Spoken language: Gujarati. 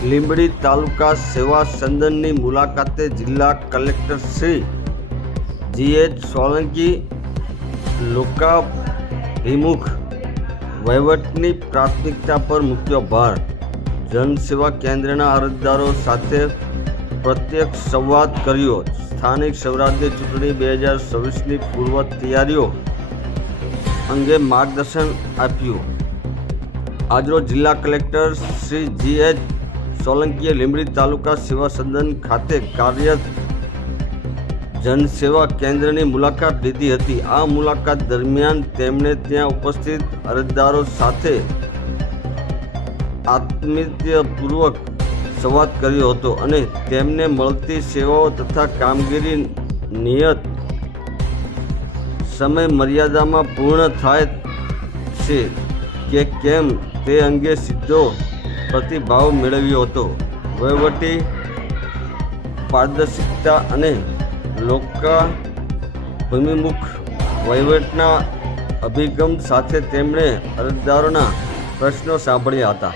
લીંબડી તાલુકા સેવા સદનની મુલાકાતે જિલ્લા કલેક્ટર શ્રી GH સોલંકી લોકાભિમુખ વહીવટની પ્રાથમિકતા પર મૂક્યો ભાર. જનસેવા કેન્દ્રના અરજદારો સાથે પ્રત્યક્ષ સંવાદ કર્યો. સ્થાનિક સ્વરાજ્ય ચૂંટણી 2026ની પૂર્વ તૈયારીઓ અંગે માર્ગદર્શન આપ્યું. આજરોજ જિલ્લા કલેક્ટર શ્રી GH સોલંકીએ લીંબડી તાલુકા સેવા સદન ખાતે કાર્યરત જનસેવા કેન્દ્રની મુલાકાત લીધી હતી. આ મુલાકાત દરમિયાન તેમણે ત્યાં ઉપસ્થિત અરજદારો સાથે આત્મીયતાપૂર્વક સંવાદ કર્યો હતો અને તેમને મળતી સેવાઓ તથા કામગીરી નિયત સમય મર્યાદામાં પૂર્ણ થાય છે કે કેમ તે અંગે સીધો પ્રતિભાવ મેળવ્યો હતો. વહીવટી પારદર્શિતા અને લોકાભિમુખ વહીવટના અભિગમ સાથે તેમણે અરજદારોના પ્રશ્નો સાંભળ્યા હતા.